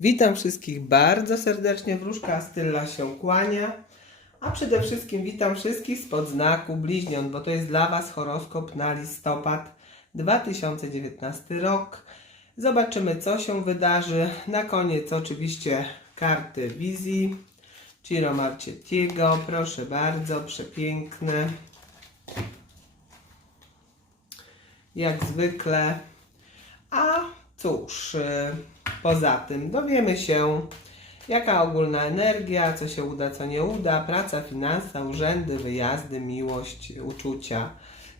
Witam wszystkich bardzo serdecznie. Wróżka Stylla się kłania. A przede wszystkim witam wszystkich spod znaku bliźniąt, bo to jest dla Was horoskop na listopad 2019 rok. Zobaczymy, co się wydarzy. Na koniec oczywiście karty wizji. Ciro Marchettiego, proszę bardzo, przepiękne. Jak zwykle. A cóż, y, poza tym dowiemy się, jaka ogólna energia, co się uda, co nie uda, praca, finanse, urzędy, wyjazdy, miłość, uczucia,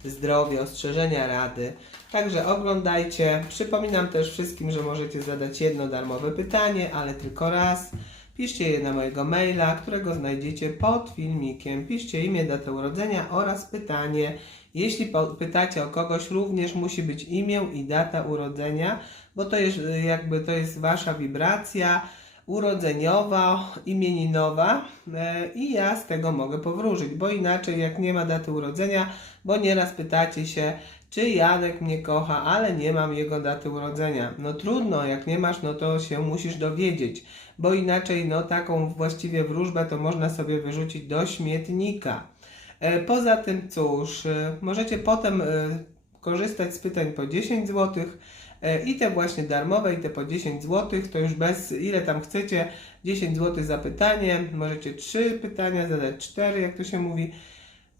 zdrowie, ostrzeżenia, rady. Także oglądajcie. Przypominam też wszystkim, że możecie zadać jedno darmowe pytanie, ale tylko raz. Piszcie je na mojego maila, którego znajdziecie pod filmikiem. Piszcie imię, datę urodzenia oraz pytanie. Jeśli pytacie o kogoś, również musi być imię i data urodzenia, bo to jest y, jakby to jest wasza wibracja urodzeniowa, imieninowa e, i ja z tego mogę powróżyć, bo inaczej jak nie ma daty urodzenia, bo nieraz pytacie się, czy Janek mnie kocha, ale nie mam jego daty urodzenia. No trudno, jak nie masz, no to się musisz dowiedzieć, bo inaczej no taką właściwie wróżbę to można sobie wyrzucić do śmietnika. E, Poza tym cóż, e, możecie potem korzystać z pytań po 10 zł i te właśnie darmowe i te po 10 zł, to już bez ile tam chcecie, 10 zł za pytanie, możecie 3 pytania zadać 4, jak to się mówi.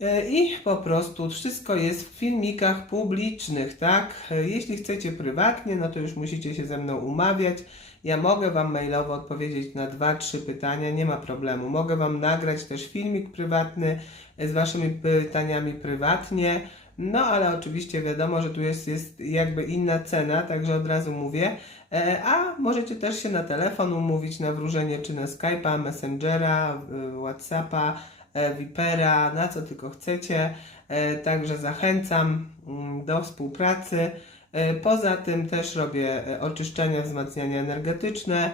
E, I po prostu wszystko jest w filmikach publicznych, tak? E, Jeśli chcecie prywatnie, no to już musicie się ze mną umawiać. Ja mogę Wam mailowo odpowiedzieć na 2-3 pytania, nie ma problemu. Mogę Wam nagrać też filmik prywatny e, z Waszymi pytaniami prywatnie. No ale oczywiście wiadomo, że tu jest, jest jakby inna cena, także od razu mówię. E, A możecie też się na telefon umówić na wróżenie, czy na Skype'a, Messengera, Whatsappa, e, Vipera, na co tylko chcecie. E, Także zachęcam mm, do współpracy. Poza tym też robię oczyszczenia, wzmacniania energetyczne.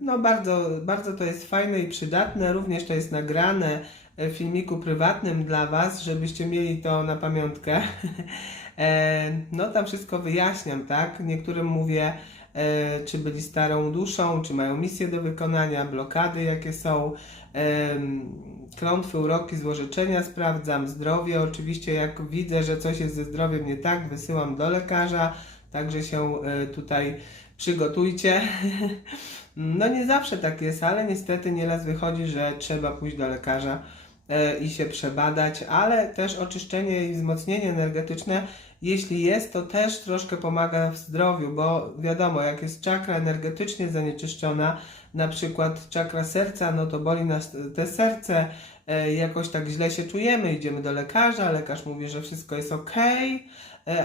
No bardzo, bardzo to jest fajne i przydatne. Również to jest nagrane filmiku prywatnym dla Was, żebyście mieli to na pamiątkę. E, No tam wszystko wyjaśniam, tak? Niektórym mówię, e, czy byli starą duszą, czy mają misję do wykonania, blokady jakie są, klątwy, uroki, złożyczenia sprawdzam, zdrowie oczywiście jak widzę, że coś jest ze zdrowiem nie tak, wysyłam do lekarza, także się e, tutaj przygotujcie. No nie zawsze tak jest, ale niestety nieraz wychodzi, że trzeba pójść do lekarza e, i się przebadać, ale też oczyszczenie i wzmocnienie energetyczne, jeśli jest, to też troszkę pomaga w zdrowiu, bo wiadomo, jak jest czakra energetycznie zanieczyszczona, na przykład czakra serca, no to boli nas te serce, e, jakoś tak źle się czujemy, idziemy do lekarza, lekarz mówi, że wszystko jest ok,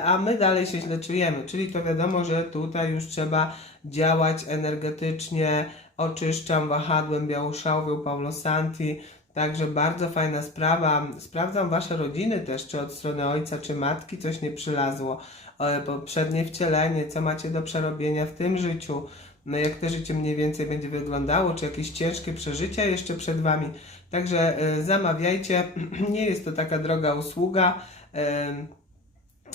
a my dalej się źle czujemy, czyli to wiadomo, że tutaj już trzeba działać energetycznie, oczyszczam wahadłem białoszałwią Paulo Santi, Także bardzo fajna sprawa. Sprawdzam Wasze rodziny też, czy od strony ojca, czy matki coś nie przylazło. E, Poprzednie wcielenie, co macie do przerobienia w tym życiu. No jak te życie mniej więcej będzie wyglądało, czy jakieś ciężkie przeżycia jeszcze przed Wami. Także e, zamawiajcie. Nie jest to taka droga usługa. e,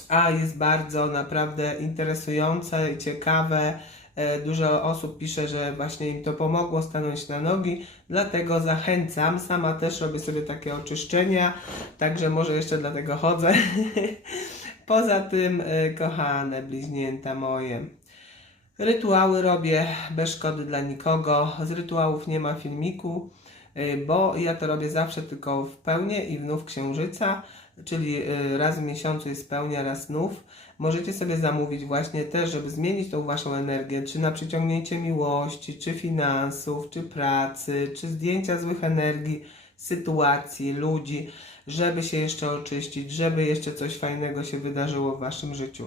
a jest bardzo naprawdę interesujące i ciekawe. E, Dużo osób pisze, że właśnie im to pomogło stanąć na nogi, dlatego zachęcam. Sama też robię sobie takie oczyszczenia, także może jeszcze dlatego chodzę. Poza tym, e, kochane bliźnięta moje, rytuały robię bez szkody dla nikogo. Z rytuałów nie ma filmiku, e, bo ja to robię zawsze tylko w pełni i w księżyca, czyli raz w miesiącu jest pełnia, raz nów. Możecie sobie zamówić właśnie też, żeby zmienić tą waszą energię, czy na przyciągnięcie miłości, czy finansów, czy pracy, czy zdjęcia złych energii, sytuacji, ludzi, żeby się jeszcze oczyścić, żeby jeszcze coś fajnego się wydarzyło w waszym życiu.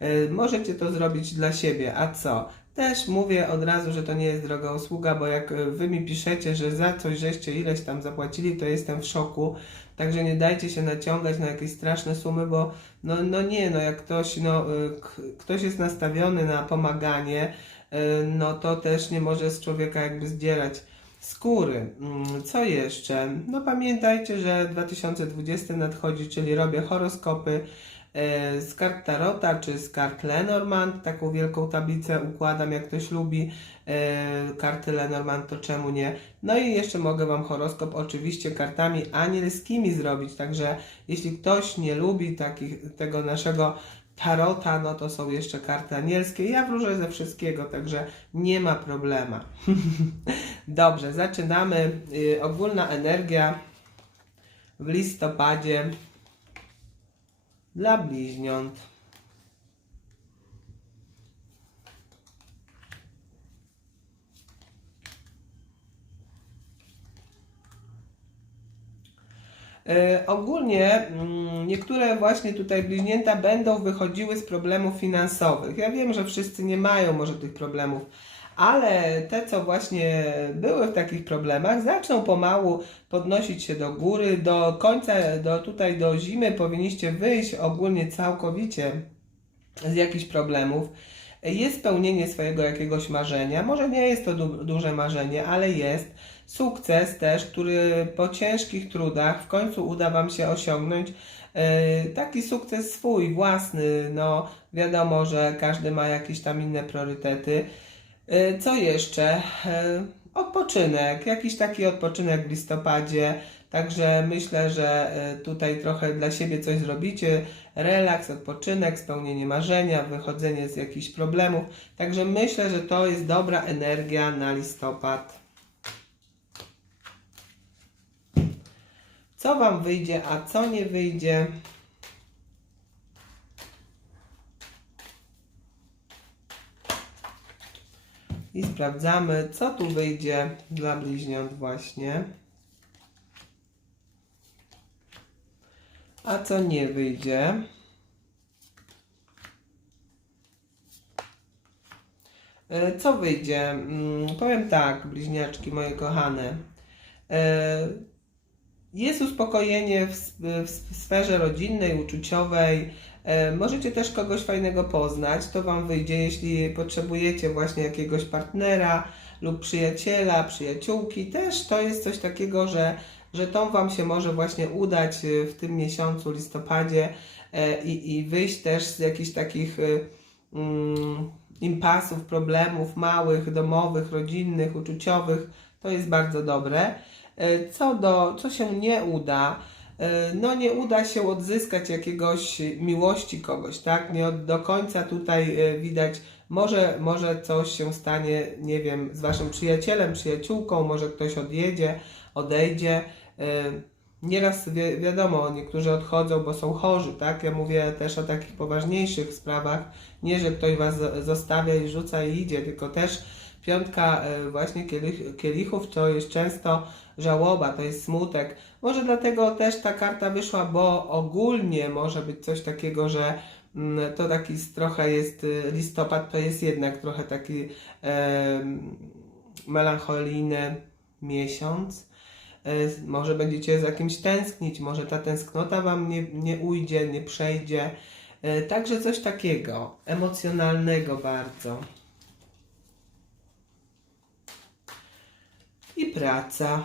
E, Możecie to zrobić dla siebie, a co? Też mówię od razu, że to nie jest droga usługa, bo jak e, wy mi piszecie, że za coś żeście ileś tam zapłacili, to jestem w szoku. Także nie dajcie się naciągać na jakieś straszne sumy, bo no, no nie, no jak ktoś, no, y, ktoś jest nastawiony na pomaganie, y, no to też nie może z człowieka jakby zdzierać skóry. Mm, Co jeszcze? No pamiętajcie, że 2020 nadchodzi, czyli robię horoskopy z kart Tarota czy z kart Lenormand. Taką wielką tablicę układam, jak ktoś lubi e, karty Lenormand, to czemu nie? No i jeszcze mogę Wam horoskop oczywiście kartami anielskimi zrobić, także jeśli ktoś nie lubi takich, tego naszego tarota, no to są jeszcze karty anielskie. Ja wróżę ze wszystkiego, także nie ma problemu. Dobrze, zaczynamy. Y, ogólna energia w listopadzie dla bliźniąt. E, ogólnie mm, niektóre właśnie tutaj bliźnięta będą wychodziły z problemów finansowych. Ja wiem, że wszyscy nie mają może tych problemów, ale te, co właśnie były w takich problemach, zaczną pomału podnosić się do góry. Do końca, do tutaj do zimy powinniście wyjść ogólnie całkowicie z jakichś problemów. Jest spełnienie swojego jakiegoś marzenia. Może nie jest to du- duże marzenie, ale jest sukces też, który po ciężkich trudach w końcu uda Wam się osiągnąć. E, Taki sukces swój, własny. No, wiadomo, że każdy ma jakieś tam inne priorytety. E, Co jeszcze? E, Odpoczynek, jakiś taki odpoczynek w listopadzie. Także myślę, że e, tutaj trochę dla siebie coś zrobicie. Relaks, odpoczynek, spełnienie marzenia, wychodzenie z jakichś problemów. Także myślę, że to jest dobra energia na listopad. Co Wam wyjdzie, a co nie wyjdzie? I sprawdzamy, co tu wyjdzie dla bliźniąt właśnie. A co nie wyjdzie? E, Co wyjdzie? Mm, Powiem tak, bliźniaczki moje kochane. Jest uspokojenie w, sferze rodzinnej, uczuciowej. E, Możecie też kogoś fajnego poznać. To Wam wyjdzie, jeśli potrzebujecie właśnie jakiegoś partnera lub przyjaciela, przyjaciółki. Też to jest coś takiego, że, że to Wam się może właśnie udać e, w tym miesiącu, listopadzie e, i, i wyjść też z jakichś takich mm, impasów, problemów małych, domowych, rodzinnych, uczuciowych. To jest bardzo dobre. E, Co do, co się nie uda, e, no nie uda się odzyskać jakiegoś miłości kogoś, tak? Nie do końca tutaj e, widać, może, może coś się stanie, nie wiem, z waszym przyjacielem, przyjaciółką, może ktoś odjedzie, odejdzie. Nieraz wi wiadomo, niektórzy odchodzą, bo są chorzy, tak? Ja mówię też o takich poważniejszych sprawach. Nie, że ktoś was zo- zostawia i rzuca i idzie, tylko też piątka e, właśnie kielich, kielichów to jest często żałoba, to jest smutek. Może dlatego też ta karta wyszła, bo ogólnie może być coś takiego, że mm, to taki trochę jest y, listopad, to jest jednak trochę taki em, melancholijny miesiąc. E, Może będziecie za kimś tęsknić, może ta tęsknota Wam nie, nie ujdzie, nie przejdzie. E, Także coś takiego, emocjonalnego bardzo. I praca.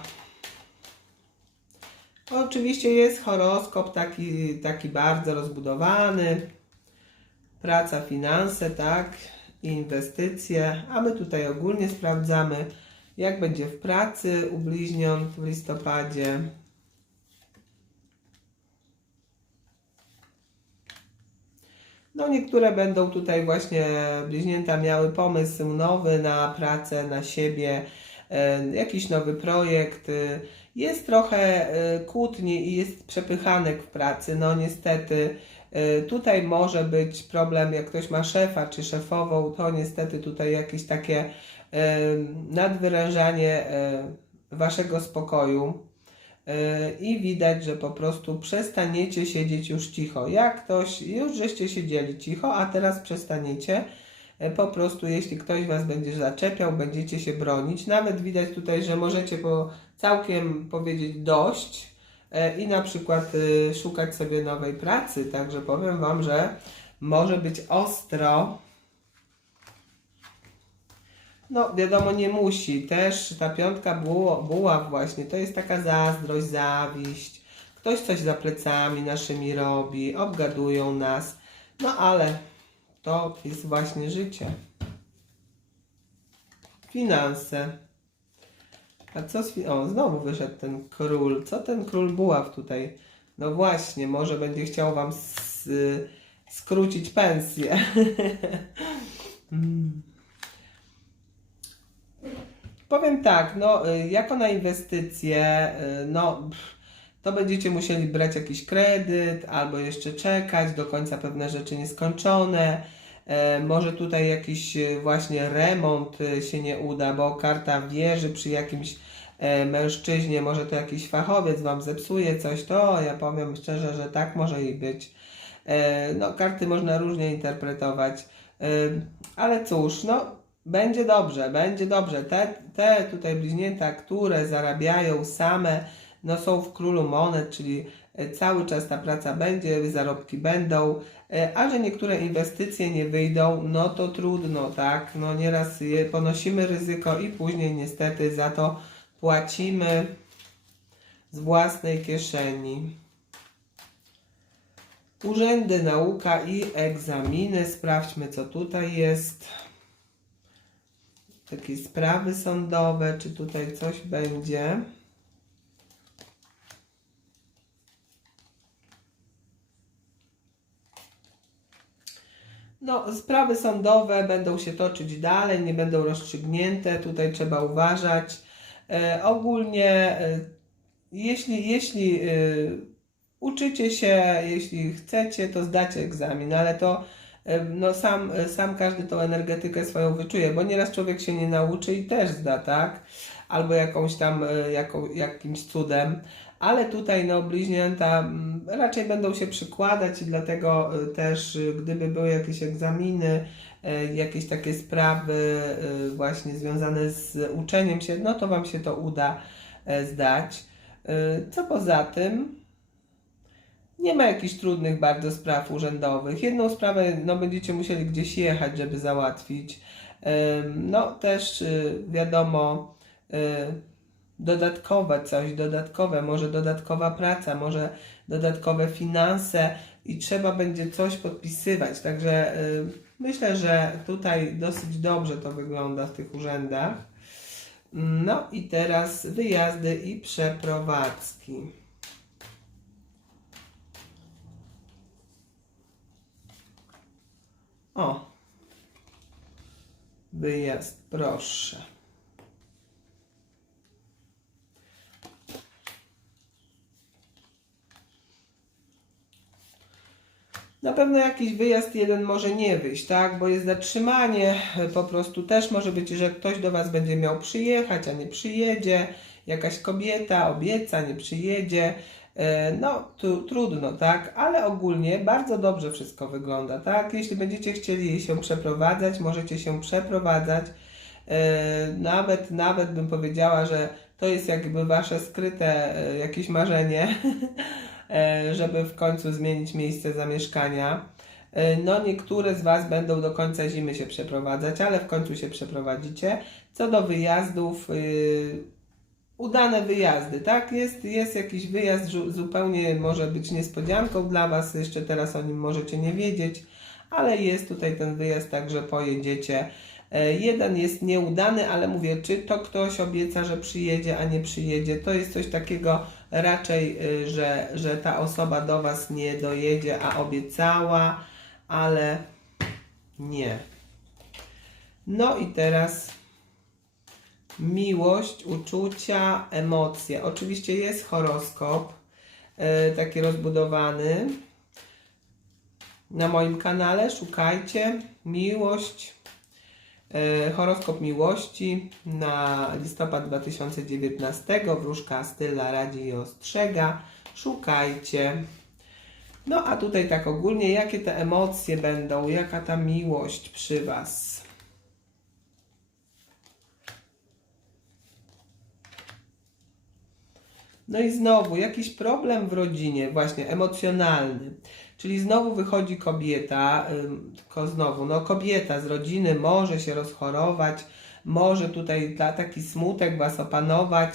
Oczywiście jest horoskop taki, taki bardzo rozbudowany. Praca, finanse, tak, inwestycje, a my tutaj ogólnie sprawdzamy, jak będzie w pracy u bliźniąt w listopadzie. No niektóre będą tutaj właśnie bliźnięta miały pomysł nowy na pracę, na siebie, jakiś nowy projekt. e, Jest trochę e, kłótni i jest przepychanek w pracy, no niestety. e, Tutaj może być problem, jak ktoś ma szefa czy szefową, to niestety tutaj jakieś takie nadwyrężanie e, waszego spokoju. E, I widać, że po prostu przestaniecie siedzieć już cicho. Jak ktoś, już żeście siedzieli cicho, a teraz przestaniecie. E, Po prostu, jeśli ktoś was będzie zaczepiał, będziecie się bronić. Nawet widać tutaj, że możecie po całkiem powiedzieć dość e, i na przykład e, szukać sobie nowej pracy. Także powiem wam, że może być ostro. No, wiadomo, nie musi. Też ta piątka buła, buław właśnie, to jest taka zazdrość, zawiść. ktoś coś za plecami naszymi robi, obgadują nas, no ale to jest właśnie życie. Finanse. A co z... O, znowu wyszedł ten król. Co ten król buław tutaj? No właśnie, może będzie chciał wam skrócić pensję. Mm. Powiem tak, no y, jako na inwestycje, y, no pff, to będziecie musieli brać jakiś kredyt albo jeszcze czekać, do końca pewne rzeczy nieskończone. E, może tutaj jakiś e, właśnie remont e, się nie uda, bo karta wieży przy jakimś mężczyźnie, może to jakiś fachowiec Wam zepsuje coś, to ja powiem szczerze, że tak może i być. No, karty można różnie interpretować, ale cóż, no, będzie dobrze, będzie dobrze. Te, te tutaj bliźnięta, które zarabiają same, no są w królu monet, czyli e, cały czas ta praca będzie, zarobki będą, e, a że niektóre inwestycje nie wyjdą, no to trudno, tak? No nieraz ponosimy ryzyko i później niestety za to płacimy z własnej kieszeni. Urzędy, nauka i egzaminy. Sprawdźmy, co tutaj jest. Takie sprawy sądowe, czy tutaj coś będzie. No, sprawy sądowe będą się toczyć dalej, nie będą rozstrzygnięte, tutaj trzeba uważać. E, ogólnie, e, jeśli, jeśli e, uczycie się, jeśli chcecie, to zdacie egzamin, ale to e, no, sam, sam każdy tą energetykę swoją wyczuje, bo nieraz człowiek się nie nauczy i też zda, tak? Albo jakąś tam, e, jaką, jakimś cudem. Ale tutaj no, bliźnięta mm, raczej będą się przykładać i dlatego y, też, y, gdyby były jakieś egzaminy, y, jakieś takie sprawy właśnie związane z uczeniem się, no to Wam się to uda e, zdać. Co poza tym, nie ma jakichś trudnych bardzo spraw urzędowych. Jedną sprawę no, będziecie musieli gdzieś jechać, żeby załatwić. No też wiadomo, dodatkowe coś, dodatkowe, może dodatkowa praca, może dodatkowe finanse i trzeba będzie coś podpisywać. Także y, myślę, że tutaj dosyć dobrze to wygląda w tych urzędach. No i teraz wyjazdy i przeprowadzki. O, wyjazd, proszę. Na pewno jakiś wyjazd jeden może nie wyjść, tak? Bo jest zatrzymanie, po prostu też może być, że ktoś do Was będzie miał przyjechać, a nie przyjedzie. Jakaś kobieta obieca, nie przyjedzie. E, No, tu, trudno, tak? Ale ogólnie bardzo dobrze wszystko wygląda, tak? Jeśli będziecie chcieli się przeprowadzać, możecie się przeprowadzać. E, Nawet, nawet bym powiedziała, że to jest jakby Wasze skryte e, jakieś marzenie. e, żeby w końcu zmienić miejsce zamieszkania. E, No, niektóre z Was będą do końca zimy się przeprowadzać, ale w końcu się przeprowadzicie. Co do wyjazdów, y, udane wyjazdy, tak? Jest, jest jakiś wyjazd, zupełnie może być niespodzianką dla Was, jeszcze teraz o nim możecie nie wiedzieć, ale jest tutaj ten wyjazd, także pojedziecie. E, Jeden jest nieudany, ale mówię, czy to ktoś obieca, że przyjedzie, a nie przyjedzie, to jest coś takiego raczej, y, że, że ta osoba do Was nie dojedzie, a obiecała, ale nie. No i teraz miłość, uczucia, emocje. Oczywiście jest horoskop y, taki rozbudowany. Na moim kanale szukajcie miłość, Horoskop miłości na listopad 2019. Wróżka Styla radzi i ostrzega. Szukajcie. No a tutaj tak ogólnie, jakie te emocje będą, jaka ta miłość przy Was. No i znowu jakiś problem w rodzinie, właśnie emocjonalny. Czyli znowu wychodzi kobieta, tylko znowu, no kobieta z rodziny może się rozchorować, może tutaj ta, taki smutek was opanować,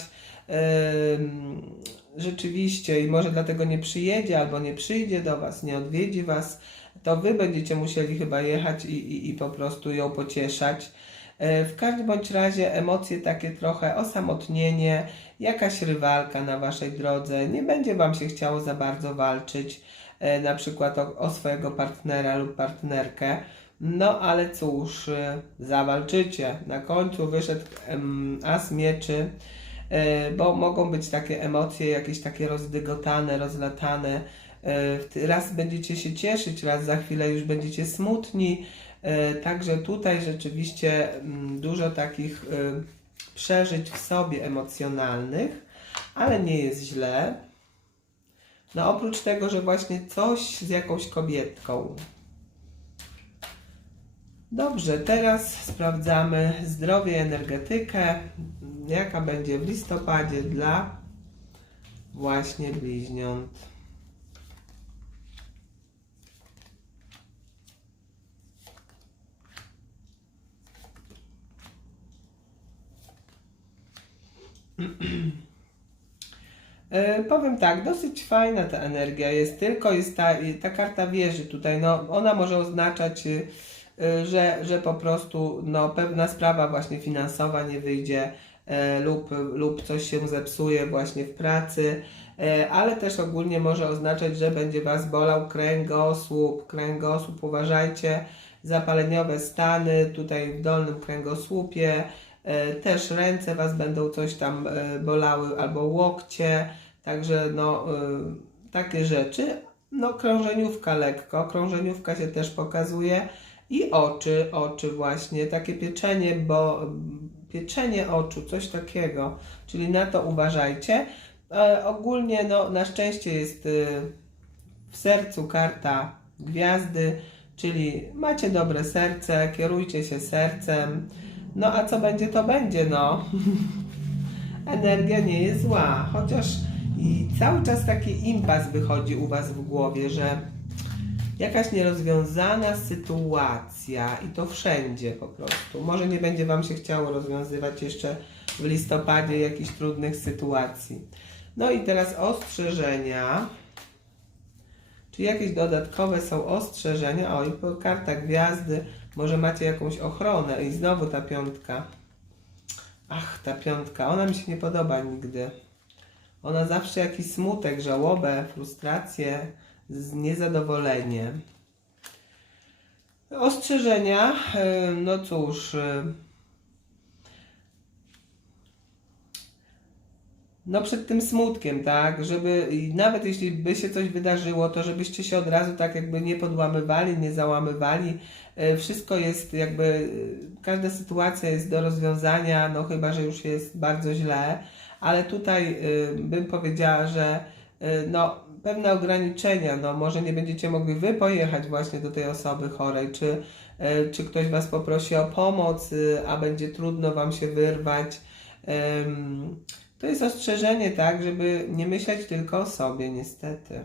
rzeczywiście i może dlatego nie przyjedzie albo nie przyjdzie do Was, nie odwiedzi Was, to Wy będziecie musieli chyba jechać i, i, i po prostu ją pocieszać. E, W każdym bądź razie emocje takie trochę osamotnienie, jakaś rywalka na Waszej drodze, nie będzie Wam się chciało za bardzo walczyć, na przykład o, o swojego partnera lub partnerkę. No ale cóż, e, zawalczycie. Na końcu wyszedł em, as mieczy, e, bo mogą być takie emocje jakieś takie rozdygotane, rozlatane. E, Raz będziecie się cieszyć, raz za chwilę już będziecie smutni. E, Także tutaj rzeczywiście mm, dużo takich e, przeżyć w sobie emocjonalnych, ale nie jest źle. No oprócz tego, że właśnie coś z jakąś kobietką. Dobrze, teraz sprawdzamy zdrowie, energetykę, jaka będzie w listopadzie dla właśnie bliźniąt. E, powiem tak, dosyć fajna ta energia jest, tylko jest ta, ta karta wieży tutaj, no ona może oznaczać, y, y, że, że po prostu no, pewna sprawa właśnie finansowa nie wyjdzie e, lub, lub coś się zepsuje właśnie w pracy, e, ale też ogólnie może oznaczać, że będzie Was bolał kręgosłup, kręgosłup, uważajcie, zapaleniowe stany tutaj w dolnym kręgosłupie, Też ręce Was będą coś tam e, bolały albo łokcie, także no e, takie rzeczy. No krążeniówka lekko, krążeniówka się też pokazuje i oczy, oczy właśnie, takie pieczenie, bo pieczenie oczu, coś takiego, czyli na to uważajcie. E, Ogólnie no na szczęście jest e, w sercu karta gwiazdy, czyli macie dobre serce, kierujcie się sercem. No a co będzie, to będzie, no. Energia nie jest zła, chociaż i cały czas taki impas wychodzi u Was w głowie, że jakaś nierozwiązana sytuacja i to wszędzie po prostu. Może nie będzie Wam się chciało rozwiązywać jeszcze w listopadzie jakichś trudnych sytuacji. No i teraz ostrzeżenia. Czy jakieś dodatkowe są ostrzeżenia? O, i karta gwiazdy, może macie jakąś ochronę. I znowu ta piątka. Ach, ta piątka, ona mi się nie podoba nigdy. Ona zawsze jakiś smutek, żałobę, frustrację, niezadowolenie. Ostrzeżenia, y, no cóż. No przed tym smutkiem, tak, żeby nawet jeśli by się coś wydarzyło, to żebyście się od razu tak jakby nie podłamywali, nie załamywali. E, Wszystko jest jakby, e, każda sytuacja jest do rozwiązania, no chyba, że już jest bardzo źle, ale tutaj e, bym powiedziała, że no pewne ograniczenia, no może nie będziecie mogli wy pojechać właśnie do tej osoby chorej, czy, czy ktoś was poprosi o pomoc, a będzie trudno wam się wyrwać. To jest ostrzeżenie, tak, żeby nie myśleć tylko o sobie, niestety.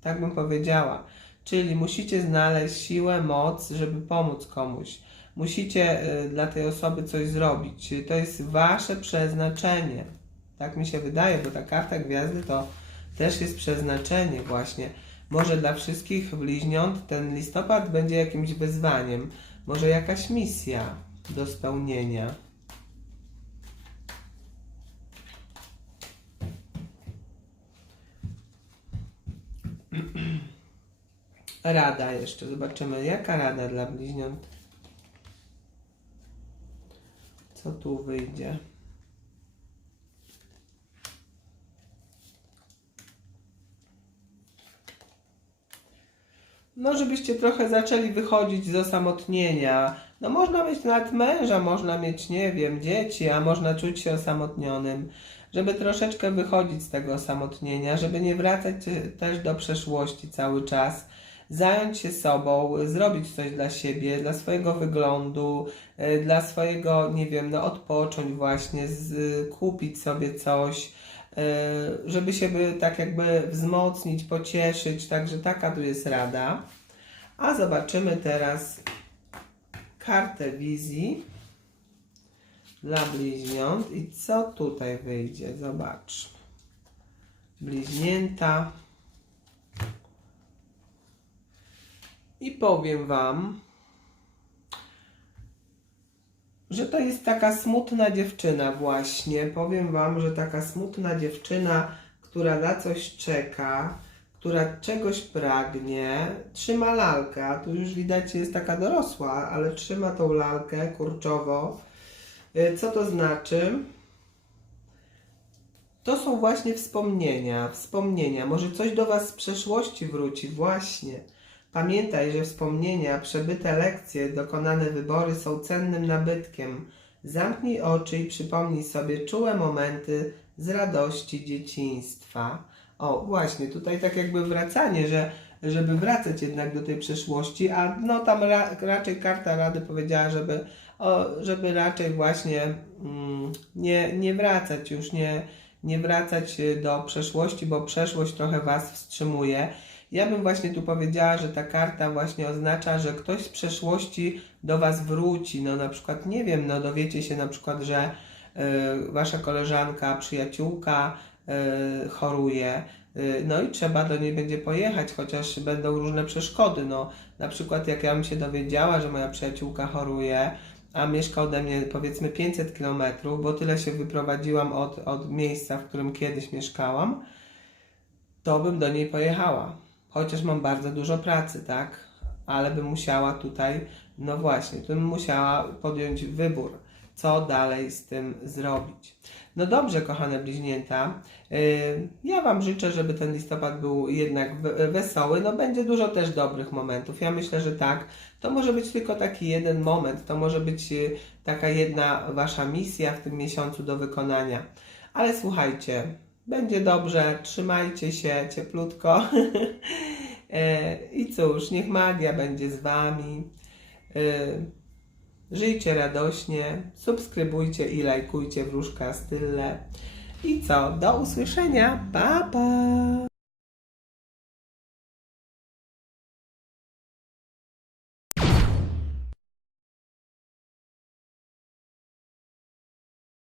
Tak bym powiedziała. Czyli musicie znaleźć siłę, moc, żeby pomóc komuś. Musicie y, dla tej osoby coś zrobić. To jest wasze przeznaczenie. Tak mi się wydaje, bo ta karta gwiazdy to też jest przeznaczenie właśnie. Może dla wszystkich bliźniąt ten listopad będzie jakimś wyzwaniem. Może jakaś misja do spełnienia. Rada jeszcze, zobaczymy jaka rada dla bliźniąt. Co tu wyjdzie? No, żebyście trochę zaczęli wychodzić z osamotnienia. No, można mieć nawet męża, można mieć, nie wiem, dzieci, a można czuć się osamotnionym. Żeby troszeczkę wychodzić z tego osamotnienia, żeby nie wracać e, też do przeszłości cały czas zająć się sobą, zrobić coś dla siebie, dla swojego wyglądu, e, dla swojego, nie wiem, no odpocząć właśnie, z, kupić sobie coś, e, żeby się by tak jakby wzmocnić, pocieszyć, także taka tu jest rada. A zobaczymy teraz kartę wizji dla bliźniąt i co tutaj wyjdzie, zobacz. bliźnięta. I powiem Wam, że to jest taka smutna dziewczyna właśnie. Powiem Wam, że taka smutna dziewczyna, która na coś czeka, która czegoś pragnie, trzyma lalkę, tu już widać jest taka dorosła, ale trzyma tą lalkę kurczowo. Y, Co to znaczy? To są właśnie wspomnienia, wspomnienia. Może coś do Was z przeszłości wróci, właśnie. Pamiętaj, że wspomnienia, przebyte lekcje, dokonane wybory są cennym nabytkiem. Zamknij oczy i przypomnij sobie czułe momenty z radości dzieciństwa. O, właśnie, tutaj tak jakby wracanie, że żeby wracać jednak do tej przeszłości, a no tam ra, raczej karta rady powiedziała, żeby, o, żeby raczej właśnie mm, nie, nie wracać już, nie, nie wracać y, do przeszłości, bo przeszłość trochę Was wstrzymuje. Ja bym właśnie tu powiedziała, że ta karta właśnie oznacza, że ktoś z przeszłości do Was wróci. No na przykład, nie wiem, no dowiecie się na przykład, że y, Wasza koleżanka, przyjaciółka y, choruje, y, no i trzeba do niej będzie pojechać, chociaż będą różne przeszkody. No, na przykład jak ja bym się dowiedziała, że moja przyjaciółka choruje, a mieszka ode mnie powiedzmy 500 km, bo tyle się wyprowadziłam od, od miejsca, w którym kiedyś mieszkałam, to bym do niej pojechała. Chociaż mam bardzo dużo pracy, tak? Ale bym musiała tutaj, no właśnie, bym musiała podjąć wybór, co dalej z tym zrobić. No dobrze, kochane bliźnięta, yy, ja Wam życzę, żeby ten listopad był jednak we- wesoły. No będzie dużo też dobrych momentów. Ja myślę, że tak. To może być tylko taki jeden moment, to może być yy, taka jedna Wasza misja w tym miesiącu do wykonania. Ale słuchajcie, będzie dobrze, trzymajcie się cieplutko. E, I cóż, niech magia będzie z Wami. Żyjcie radośnie, subskrybujcie i lajkujcie Wróżka Style. I co? Do usłyszenia. Pa, pa!